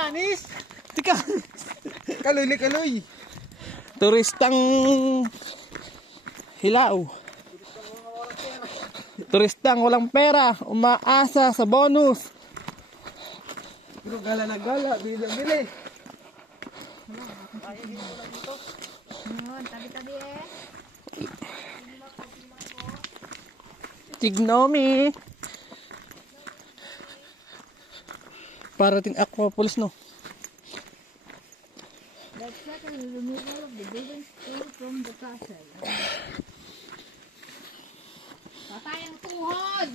Tikanis. Tika. Kaloy na kaloy. Turistang hilaw. Turistang walang pera, umaasa sa bonus. Pero gala na gala, bili na bili. Tabi-tabi eh. Tignomi. Parating Aquapolis, no? That's not a removal of the building still from the castle. Patay ang tuhod!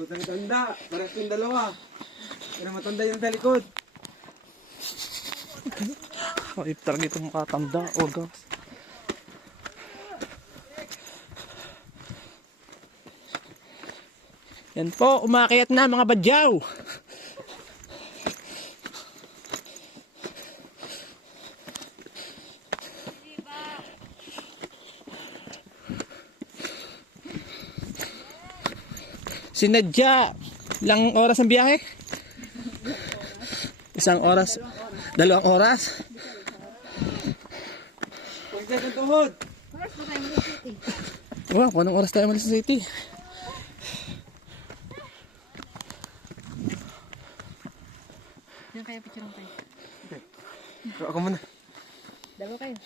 Matanda, parang yung dalawa. Pero matanda yung talikod. Ay, talaga itong makatanda. Oh, gas. Yan po, umakyat na mga badyaw. Sinadya. Ilang oras ang biyahe? Isang oras. 2 oras. Huwag dyan ang tuhod. Oras pa tayo sa city. Wow, kung anong oras tayo malis sa city? Yan kayo, picture tayo. Pero ako muna. Dalawa kayo.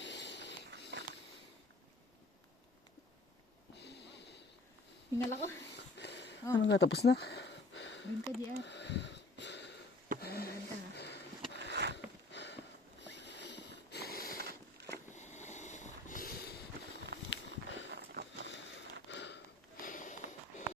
Hingal ako. Ano nga, tapos na? Doon ka, JR.